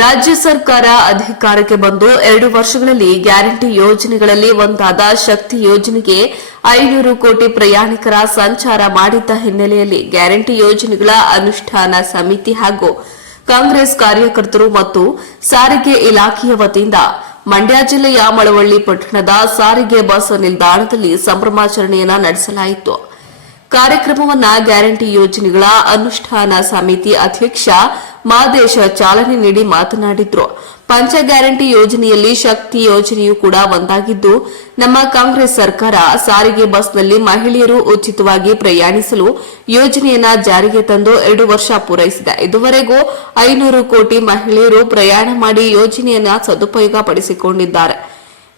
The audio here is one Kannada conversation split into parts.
ರಾಜ್ಯ ಸರ್ಕಾರ ಅಧಿಕಾರಕ್ಕೆ ಬಂದು ಎರಡು ವರ್ಷಗಳಲ್ಲಿ ಗ್ಯಾರಂಟಿ ಯೋಜನೆಗಳಲ್ಲಿ ಒಂದಾದ ಶಕ್ತಿ ಯೋಜನೆಗೆ ಐನೂರು ಕೋಟಿ ಪ್ರಯಾಣಿಕರ ಸಂಚಾರ ಮಾಡಿದ್ದ ಹಿನ್ನೆಲೆಯಲ್ಲಿ ಗ್ಯಾರಂಟಿ ಯೋಜನೆಗಳ ಅನುಷ್ಠಾನ ಸಮಿತಿ ಹಾಗೂ ಕಾಂಗ್ರೆಸ್ ಕಾರ್ಯಕರ್ತರು ಮತ್ತು ಸಾರಿಗೆ ಇಲಾಖೆಯ ವತಿಯಿಂದ ಮಂಡ್ಯ ಜಿಲ್ಲೆಯ ಮಳವಳ್ಳಿ ಪಟ್ಟಣದ ಸಾರಿಗೆ ಬಸ್ ನಿಲ್ದಾಣದಲ್ಲಿ ಸಂಭ್ರಮಾಚರಣೆಯನ್ನು ನಡೆಸಲಾಯಿತು. ಕಾರ್ಯಕ್ರಮವನ್ನ ಗ್ಯಾರಂಟಿ ಯೋಜನೆಗಳ ಅನುಷ್ಠಾನ ಸಮಿತಿ ಅಧ್ಯಕ್ಷ ಮಾದೇಶ ಚಾಲನೆ ನೀಡಿ ಮಾತನಾಡಿದ್ರು. ಪಂಚ ಗ್ಯಾರಂಟಿ ಯೋಜನೆಯಲ್ಲಿ ಶಕ್ತಿ ಯೋಜನೆಯೂ ಕೂಡ ಒಂದಾಗಿದ್ದು, ನಮ್ಮ ಕಾಂಗ್ರೆಸ್ ಸರ್ಕಾರ ಸಾರಿಗೆ ಬಸ್ನಲ್ಲಿ ಮಹಿಳೆಯರು ಉಚಿತವಾಗಿ ಪ್ರಯಾಣಿಸಲು ಯೋಜನೆಯನ್ನ ಜಾರಿಗೆ ತಂದು ಎರಡು ವರ್ಷ ಪೂರೈಸಿದೆ. ಇದುವರೆಗೂ ಐನೂರು ಕೋಟಿ ಮಹಿಳೆಯರು ಪ್ರಯಾಣ ಮಾಡಿ ಯೋಜನೆಯನ್ನ ಸದುಪಯೋಗ ಪಡಿಸಿಕೊಂಡಿದ್ದಾರೆ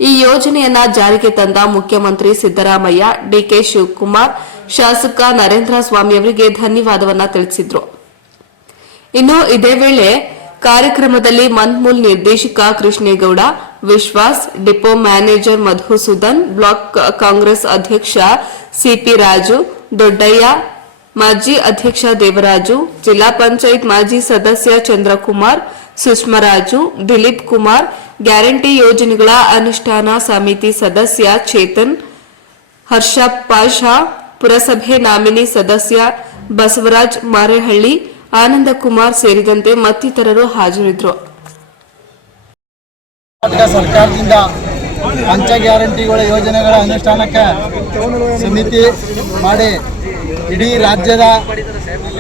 ಈ ಯೋಜನೆಯನ್ನ ಜಾರಿಗೆ ತಂದ ಮುಖ್ಯಮಂತ್ರಿ ಸಿದ್ದರಾಮಯ್ಯ ಡಿಕೆ ಶಿವಕುಮಾರ್, ಶಾಸಕ ನರೇಂದ್ರ ಸ್ವಾಮಿ ಅವರಿಗೆ ಧನ್ಯವಾದವನ್ನ ತಿಳಿಸಿದ್ರು. ಇನ್ನು ಇದೇ ವೇಳೆ ಕಾರ್ಯಕ್ರಮದಲ್ಲಿ ಮನ್ಮೂಲ್ ನಿರ್ದೇಶಕ Krishnegowda, Vishwas, depot manager Madhusudan, block Congress ಅಧ್ಯಕ್ಷ ಸಿಪಿ ರಾಜು, ದೊಡ್ಡಯ್ಯ, ಮಾಜಿ ಅಧ್ಯಕ್ಷ ದೇವರಾಜು, ಜಿಲ್ಲಾ ಪಂಚಾಯತ್ ಮಾಜಿ ಸದಸ್ಯ ಚಂದ್ರಕುಮಾರ್ ಸುಷ್ಮರಾಜು ದಿಲೀಪ್ ಕುಮಾರ್, ಗ್ಯಾರಂಟಿ ಯೋಜನೆಗಳ ಅನುಷ್ಠಾನ ಸಮಿತಿ ಸದಸ್ಯ ಚೇತನ್, ಹರ್ಷ ಪಾಷಾ, ಪುರಸಭೆ ನಾಮಿನಿ ಸದಸ್ಯ ಬಸವರಾಜ್ ಮಾರೇಹಳ್ಳಿ ಆನಂದಕುಮಾರ್ ಸೇರಿದಂತೆ ಮತ್ತಿತರರು ಹಾಜರಿದ್ದರು. ಸರ್ಕಾರದಿಂದ ಪಂಚ ಗ್ಯಾರಂಟಿಗಳ ಯೋಜನೆಗಳ ಅನುಷ್ಠಾನಕ್ಕೆ ಸಮಿತಿ ಮಾಡಿ ಇಡೀ ರಾಜ್ಯದ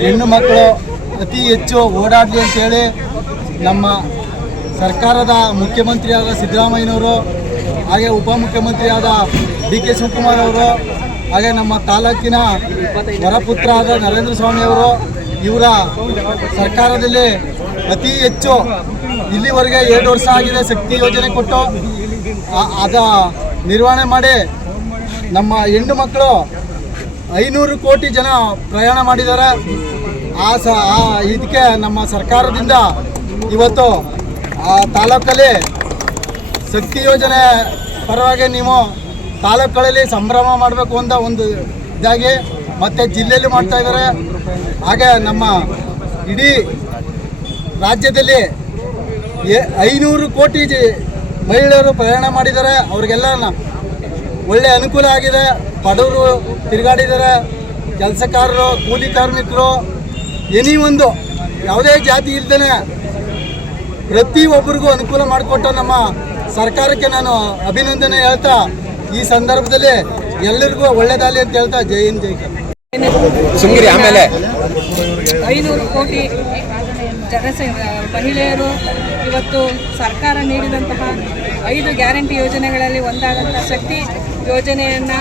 ಹೆಣ್ಣು ಮಕ್ಕಳು ಅತಿ ಹೆಚ್ಚು ಓಡಾಡಲಿ ಅಂತೇಳಿ ನಮ್ಮ ಸರ್ಕಾರದ ಮುಖ್ಯಮಂತ್ರಿಯಾದ ಸಿದ್ದರಾಮಯ್ಯನವರು, ಹಾಗೆ ಉಪಮುಖ್ಯಮಂತ್ರಿಯಾದ ಡಿ ಕೆ ಶಿವಕುಮಾರ್ ಅವರು, ಹಾಗೆ ನಮ್ಮ ತಾಲೂಕಿನ ವರಪುತ್ರ ಆದ ನರೇಂದ್ರ ಸ್ವಾಮಿ ಅವರು ಇವರ ಸರ್ಕಾರದಲ್ಲಿ ಅತಿ ಹೆಚ್ಚು ಇಲ್ಲಿವರೆಗೆ ಎರಡು ವರ್ಷ ಆಗಿದೆ ಶಕ್ತಿ ಯೋಜನೆ ಕೊಟ್ಟು. ಅದ ನಿರ್ವಹಣೆ ಮಾಡಿ ನಮ್ಮ ಹೆಣ್ಣು ಮಕ್ಕಳು ಐನೂರು ಕೋಟಿ ಜನ ಪ್ರಯಾಣ ಮಾಡಿದ್ದಾರೆ. ಆ ಸ ಇದಕ್ಕೆ ನಮ್ಮ ಸರ್ಕಾರದಿಂದ ಇವತ್ತು ಆ ತಾಲೂಕಲ್ಲಿ ಶಕ್ತಿ ಯೋಜನೆ ಪರವಾಗಿ ನೀವು ತಾಲೂಕುಗಳಲ್ಲಿ ಸಂಭ್ರಮ ಮಾಡಬೇಕು ಅಂತ ಒಂದು ಇದಾಗಿ ಮತ್ತು ಜಿಲ್ಲೆಯಲ್ಲಿ ಮಾಡ್ತಾ ಇದ್ದಾರೆ. ಹಾಗೆ ನಮ್ಮ ಇಡೀ ರಾಜ್ಯದಲ್ಲಿ ಐನೂರು ಕೋಟಿ ಮಹಿಳೆಯರು ಪ್ರಯಾಣ ಮಾಡಿದ್ದಾರೆ. ಅವ್ರಿಗೆಲ್ಲ ಒಳ್ಳೆ ಅನುಕೂಲ ಆಗಿದೆ. ಬಡವರು ತಿರುಗಾಡಿದ್ದಾರೆ. ಕೆಲಸಕಾರರು ಕೂಲಿ ಕಾರ್ಮಿಕರು ಎನಿ ಒಂದು ಯಾವುದೇ ಜಾತಿ ಇಲ್ದೇ ಪ್ರತಿಯೊಬ್ಬರಿಗೂ ಅನುಕೂಲ ಮಾಡಿಕೊಟ್ಟ ನಮ್ಮ ಸರ್ಕಾರಕ್ಕೆ ನಾನು ಅಭಿನಂದನೆ ಹೇಳ್ತಾ, ಈ ಸಂದರ್ಭದಲ್ಲಿ ಎಲ್ಲರಿಗೂ ಒಳ್ಳೆದಾಗಲಿ ಅಂತ ಹೇಳ್ತಾ, ಜೈ ಹಿಂದ್, ಜೈ ಸುಮ್ಗಿರಿ, ಆಮೇಲೆ. ಐನೂರು ಕೋಟಿ ಜನ ಮಹಿಳೆಯರು ಇವತ್ತು ಸರ್ಕಾರ ನೀಡಿದಂತಹ ಐದು ಗ್ಯಾರಂಟಿ ಯೋಜನೆಗಳಲ್ಲಿ ಒಂದಾದಂಥ ಶಕ್ತಿ ಯೋಜನೆಯನ್ನು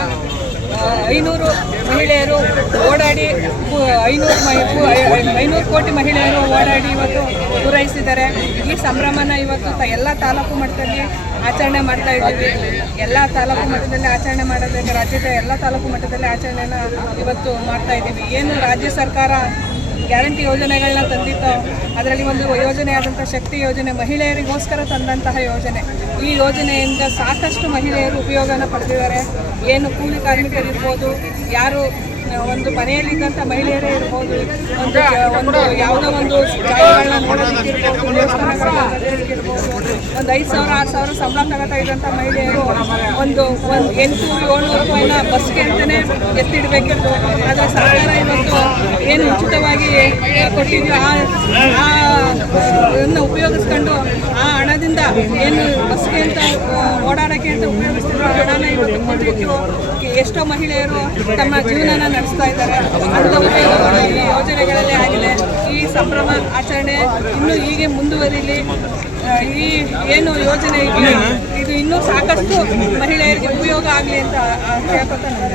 ಐನೂರು ಮಹಿಳೆಯರು ಓಡಾಡಿ ಐನೂರು ಐನೂರು ಕೋಟಿ ಮಹಿಳೆಯರು ಓಡಾಡಿ ಇವತ್ತು ಪೂರೈಸಿದ್ದಾರೆ. ಈ ಸಂಭ್ರಮನ ಇವತ್ತು ಎಲ್ಲ ತಾಲೂಕು ಮಟ್ಟದಲ್ಲಿ ಆಚರಣೆ ಮಾಡ್ತಾ ಇದ್ದೀವಿ. ಎಲ್ಲ ತಾಲೂಕು ಮಟ್ಟದಲ್ಲಿ ಆಚರಣೆ ಮಾಡೋದಕ್ಕೆ ರಾಜ್ಯದ ಎಲ್ಲ ತಾಲೂಕು ಮಟ್ಟದಲ್ಲಿ ಆಚರಣೆನ ಇವತ್ತು ಮಾಡ್ತಾ ಇದ್ದೀವಿ. ಏನು ರಾಜ್ಯ ಸರ್ಕಾರ ಗ್ಯಾರಂಟಿ ಯೋಜನೆಗಳನ್ನ ತಂದಿತ್ತು, ಅದರಲ್ಲಿ ಒಂದು ಯೋಜನೆ ಶಕ್ತಿ ಯೋಜನೆ ಮಹಿಳೆಯರಿಗೋಸ್ಕರ ತಂದಂತಹ ಯೋಜನೆ. ಈ ಯೋಜನೆಯಿಂದ ಸಾಕಷ್ಟು ಮಹಿಳೆಯರು ಉಪಯೋಗನ ಪಡೆದಿದ್ದಾರೆ. ಏನು ಕೂಲಿ ಕಾರ್ಮಿಕರಿರ್ಬೋದು ಯಾರು ಒಂದು ಮನೆಯಲ್ಲಿದ್ದಂಥ ಮಹಿಳೆಯರೇ ಇರ್ಬೋದು, ಒಂದು ಒಂದು ಯಾವುದೋ ಒಂದು ದೇವಸ್ಥಾನಗಳಿರ್ಬೋದು ಒಂದು ಐದು ಸಾವಿರ, ಆರು ಸಾವಿರ ಸಂಬಳ ತಗೋತಾ ಇದ್ದಂಥ ಮಹಿಳೆಯರು ಒಂದು ಒಂದು ಎಂಟು ಏಳ್ನೂರು ರೂಪಾಯಿನ ಬಸ್ಗೆ ಅಂತಲೇ ಎತ್ತಿಡಬೇಕಿತ್ತು. ಆದರೆ ಸರ್ಕಾರ ಇವತ್ತು ಏನು ಉಚಿತವಾಗಿ ಕೊಟ್ಟಿದ್ಯೋ, ಆ ಇದನ್ನ ಉಪಯೋಗಿಸ್ಕೊಂಡು ಆ ಹಣದಿಂದ ಏನು ಬಸ್ಗೆ ಅಂತ ಓಡಾಡೋಕ್ಕೆ ಅಂತ ಉಪಯೋಗಿಸ್ತಿದ್ರು ಆ ಹಣನ ಇವತ್ತು ಕೊಟ್ಟಿಟ್ಟು ಎಷ್ಟೋ ಮಹಿಳೆಯರು ತಮ್ಮ ಜೀವನನ ನಡೆಸ್ತಾ ಇದ್ದಾರೆ. ಉಪಯೋಗ ಈ ಯೋಜನೆಗಳಲ್ಲಿ ಆಗಿದೆ. ಈ ಸಂಭ್ರಮ ಆಚರಣೆ ಇನ್ನೂ ಹೀಗೆ ಮುಂದುವರಿಲಿ. ಈ ಏನು ಯೋಜನೆ ಇದೆ ಇನ್ನೂ ಸಾಕಷ್ಟು ಮಹಿಳೆಯರಿಗೆ ಉಪಯೋಗ ಆಗಲಿ ಅಂತ ಹೇಳ್ಕೊತ ಕೇಳ್ಕೊತಾ ನಾನು